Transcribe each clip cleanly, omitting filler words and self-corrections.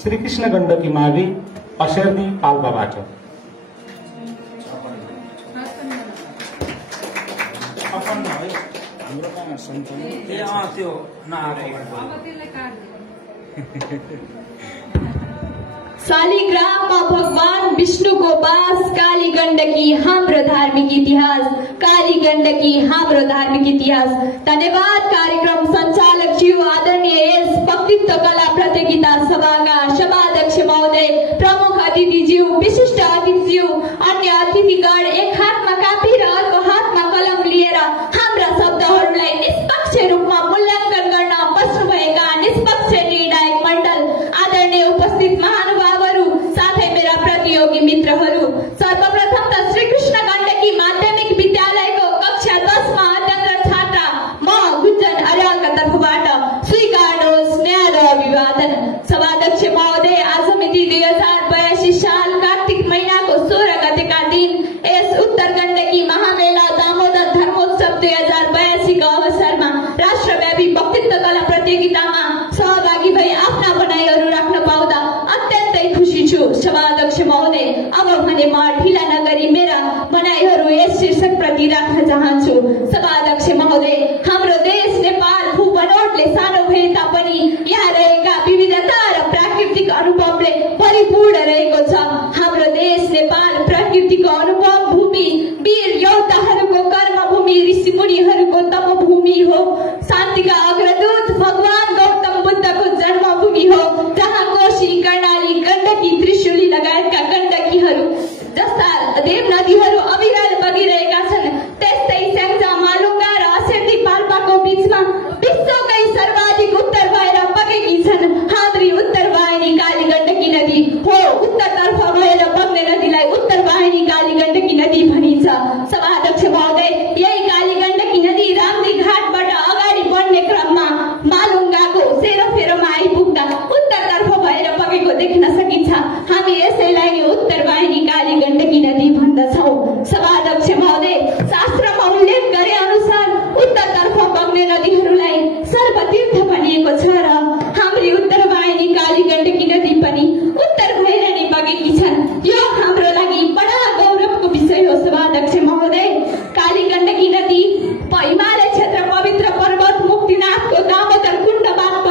श्रीकृष्ण गण्डकी मावि असेर्दी पाल्पाबाट। शालिग्राममा भगवान विष्णुको वास, काली गण्डकी हाम्रो धार्मिक इतिहास, काली गण्डकी हाम्रो धार्मिक इतिहास। धन्यवाद कार्यक्रम सञ्चालक ज्यू, आदरणीय यस वक्तित्व कला प्रतियोगिता सभाका सभाध्यक्ष महोदय, प्रमुख अतिथिज्यू, विशिष्ट अतिथिज्यू, अन्य अतिथिगण एक हातमा कापी र अर्को हातमा कलम लिएर हाम्रा शब्दहरूलाई निष्पक्ष रूपमा मूल्याङ्कन गर्न बस्नुभएका निष्पक्ष निर्णायक मण्डल, आदरणीय उपस्थित महानुभावहरू, साथै मेरा प्रतियोगी मित्रहरू, सर्वप्रथम त श्रीकृष्ण गण्डकी माध्यमिक विद्यालयको कक्षा 10 मा अध्ययनरत छात्रा म गुञ्जन अर्यालका तर्फबाट स्वीकार्नुहोस् न्यानो अभिवादन। सभाध्यक्ष महोदय, आज मिति 2082 साल कार्तिक महिनाको 16 गतेका दिन यस उत्तर गण्डकी महामेला दामोदर धर्मोत्सव 2082 को अवसरमा राष्ट्रव्यापी वक्तित्व कला प्रतियोगितामा सहभागी भई आफ्ना भनाइहरू राख्न पाउँदा अत्यन्तै खुसी छु। सभाध्यक्ष महोदय, अब भने म ढिला नगरी मेरा भनाइहरू यस शीर्षक प्रति राख्न चाहन्छु। सभाध्यक्ष महोदय, हाम्रो देश नेपाल भूबनोटले सानो भए तापनि यहाँ रहेका विविधता र प्राकृतिक अनुभवले परिपूर्ण रहेको छ। हाम्रो देश नेपाल प्रकृतिको अनुभव भूमि, वीर योद्धाहरूको कर्मभूमि, ऋषिमुनिहरूको तपभूमि हो, शान्तिका अग्रदूत भगवान गौतम बुद्धको जन्मभूमि हो, जहाँ कोशी, कर्णाली, गण्डकी, त्रिशुली लगायतका गण्डकीहरू जस्ता देव नदीहरू अविरल बगिरहेका छन्। त्यस्तै स्याङ्जा, मालुङ्गा र असेर्दी पाल्पाको बीचमा विश्वकै सर्वाधिक उत्तर भएर बगेकी छन् हाम्री उत्तरवाहिनी काली गण्डकी नदी हो। उत्तरतर्फ भएर बग्ने नदीलाई उत्तरवाहिनी काली गण्डकी नदी भनिन्छ। सभाध्यक्ष महोदय, यही काली गण्डकी नदी रामजी घाटबाट अगाडि बढ्ने क्रममा मालुङ्गाको सेरोफेरोमा आइपुग्दा उत्तरतर्फ भएर बगेको देख्न सकिन्छ। हामी यसैलाई उत्तरवाहिनी काली गण्डकी नदी भन्दछौँ। सभाध्यक्ष महोदय, शास्त्रमा उल्लेख गरे अनुसार उत्तरतर्फ बग्ने नदीहरूलाई सर्वतीर्थ भनिएको छ र हाम्री उत्तरवाहिनी काली गण्डकी नदी पनि उत्तर भएर नै बगेकी छन्। यो हाम्रो लागि बडा गौरवको विषय हो। सभाध्यक्ष महोदय, काली गण्डकी नदी हिमालय क्षेत्र पवित्र पर्वत मुक्तिनाथको दामोदर कुण्डबाट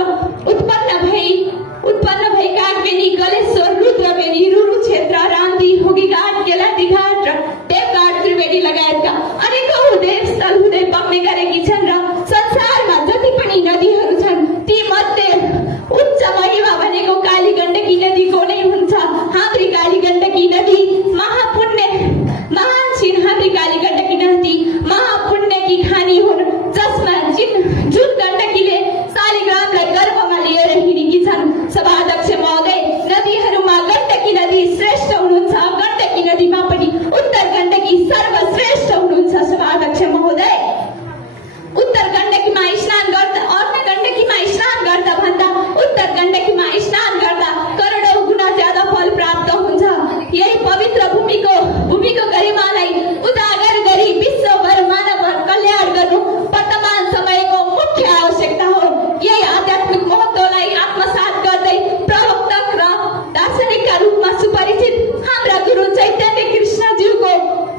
उत्पन्न भई कागबेनी, गलेश्वर, रुद्रबेनी, रुरु क्षेत्र, रान्दी, हुगीघाट, गेलाडीघाट र देवघाट, त्रिवेणी लगायतका अनेकौं देवस्थल हुँदै बग्ने गरेकी छन् र संसारमा जति पनि नदीहरू छन् ती मध्ये उच्च महिमा भनेको काली गण्डकी नदीको नै हुन्छ। हाम्री काली गण्डकी नदी महान छिन्। हाम्री काली गण्डकी नदी महापुण्यकी खानी हुन्, जसमा जुन गण्डकीले शालिग्रामलाई गर्भमा लिएर हिँडेकी छन्। सभाध्यक्ष महोदय, नदीहरूमा गण्डकी नदी श्रेष्ठ हुनुहुन्छ। गण्डकी नदीमा पनि उत्तर गण्डकी सर्वश्रेष्ठ हुनुहुन्छ। सभाध्यक्ष महोदय, उत्तर गण्डकीमा स्नान गर्दा अन्य गण्डकीमा स्नान गर्दा भन्दा उत्तर गण्डकीमा स्नान गर्दा करोडौं गुणा ज्यादा फल प्राप्त हुन्छ। यही पवित्र भूमिको गरिमालाई उजागर गरी विश्वभर मानव कल्याण गर्नु वर्तमान समयको मुख्य आवश्यकता हो। यही आध्यात्मिक महत्त्वलाई आत्मसात गर्दै प्रवक्तक र दार्शनिकका रूपमा सुपरिचित हाम्रा गुरु चैतन्य कृष्णज्यूको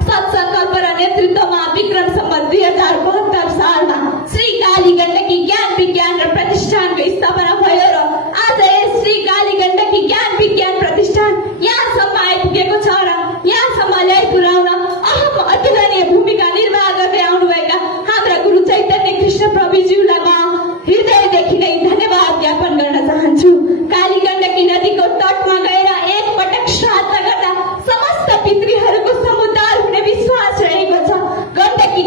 सत्सङ्कल्प र नेतृत्वमा विक्रम सम्वत 2072 सालमा श्री काली गण्डकी ज्ञान विज्ञान र प्रतिष्ठानको स्थापना भयो र आज यस श्री काली गण्डकी ज्ञान विज्ञान प्रतिष्ठान यहाँसम्म आइपुगेको छ र यहाँसम्म ल्याइ पुर्याउन अहम अतुलनीय भूमिका निर्वाह गर्दै आउनुभएका हाम्रा गुरु चैतन्य कृष्ण प्रभुज्यूलाई म हृदयदेखि नै धन्यवाद ज्ञापन गर्न चाहन्छु। काली गण्डकी नदीको तटमा गएर एक पटक श्राद्ध गर्दा समस्त पितृहरूको समुद्धार हुने विश्वास रहेको छ। गण्डकी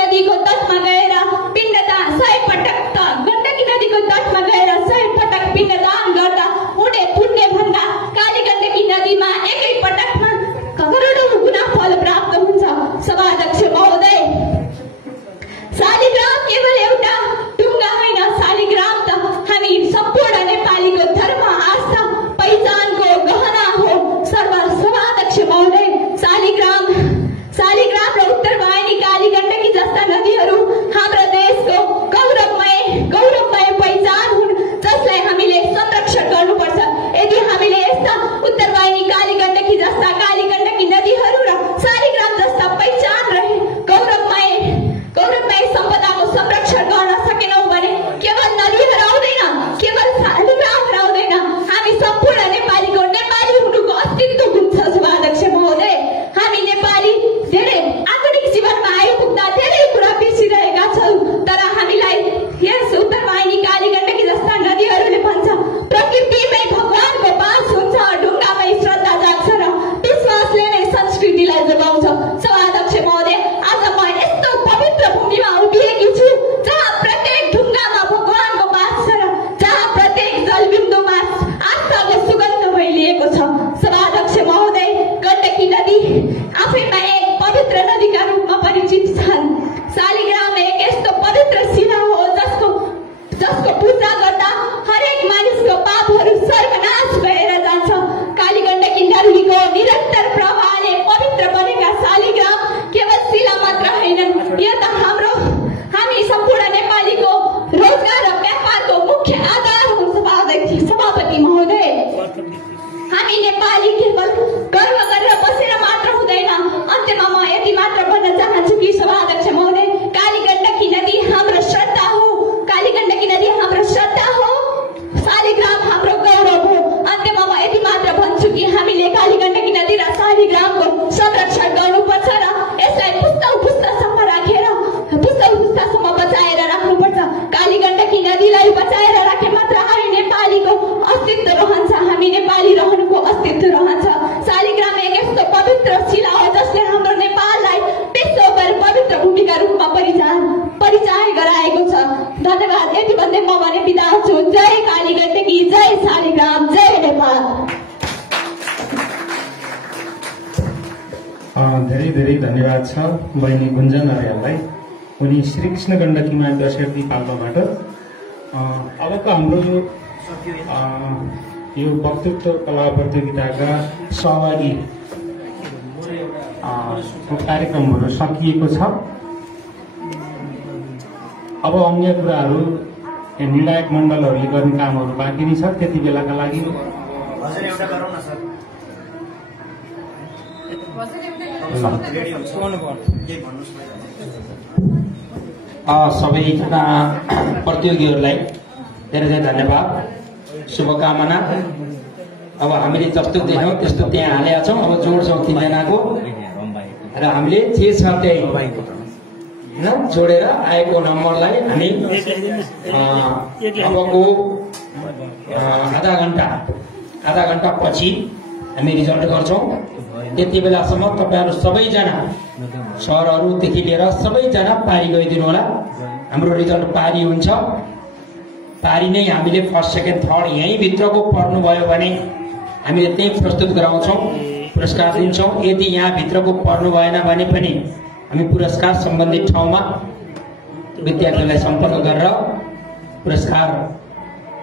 नदीको तटमा गएर पिण्डदान 100 पटक पिण्डदान गर्दा हुने धेरै धेरै धन्यवाद छ बहिनी गुन्जन अर्याललाई। उनी श्रीकृष्ण गण्डकीमा दशरथी पाल्पाबाट अबको हाम्रो यो वक्तृत्व कला प्रतियोगिताका सहभागी कार्यक्रमहरू सकिएको छ। अब अन्य कुराहरू निर्णायक मण्डलहरूले गर्ने कामहरू बाँकी नै छ। त्यति बेलाका लागि सबैजना प्रतियोगीहरूलाई धेरै धेरै धन्यवाद, शुभकामना। अब हामीले जस्तो देख्यौँ त्यस्तो त्यहाँ हालेका छौँ। अब जोड्छौँ तिनजनाको र हामीले जे छ त्यही जोडेर आएको नम्बरलाई हामी अबको आधा घण्टा पछि हामी रिजल्ट गर्छौँ। त्यति बेलासम्म तपाईँहरू सबैजना सरहरूदेखि लिएर सबैजना पारी गइदिनु होला। हाम्रो रिजल्ट पारी हुन्छ। पारी नै हामीले फर्स्ट सेकेन्ड थर्ड यहीँ भित्रको पर्नुभयो भने हामीले त्यही प्रस्तुत गराउँछौँ, पुरस्कार दिन्छौँ। यदि यहाँ भित्रको पर्नु भएन भने पनि हामी पुरस्कार सम्बन्धित ठाउँमा विद्यार्थीलाई सम्पर्क गरेर पुरस्कार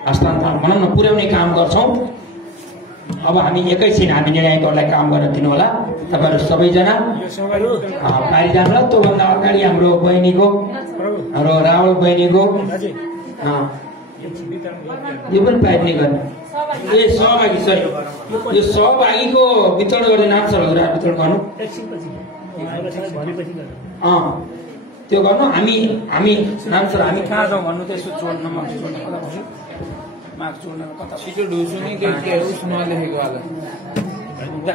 हस्तान्तरण भनौँ न पुर्याउने काम गर्छौँ। अब हामी एकैछिन हामी निर्णायकहरूलाई काम गर्न दिनु होला। तपाईँहरू सबैजना पारी जानु। त्योभन्दा अगाडि हाम्रो बहिनीको हाम्रो रावल बहिनीको यो पनि पाइने गर्ने सहभागी सरी यो सहभागीको वितरण गर्ने नाम छ वितरण गर्नु त्यो गर्नु। हामी नाम सर हामी कहाँ जाउँ भन्नु त्यसो जोड्न मार्क्स जोड्न कता छिटो ढुसु नि के उसमा लेखेको होला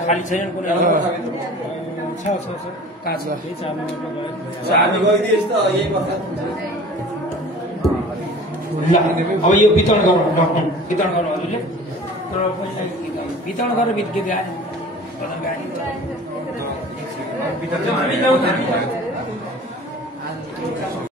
खाली छैन कुनै छ कहाँ छ अब यो वितरण गरौँ वितरण गरौँ हजुरले वितरण गरेर गीत गाए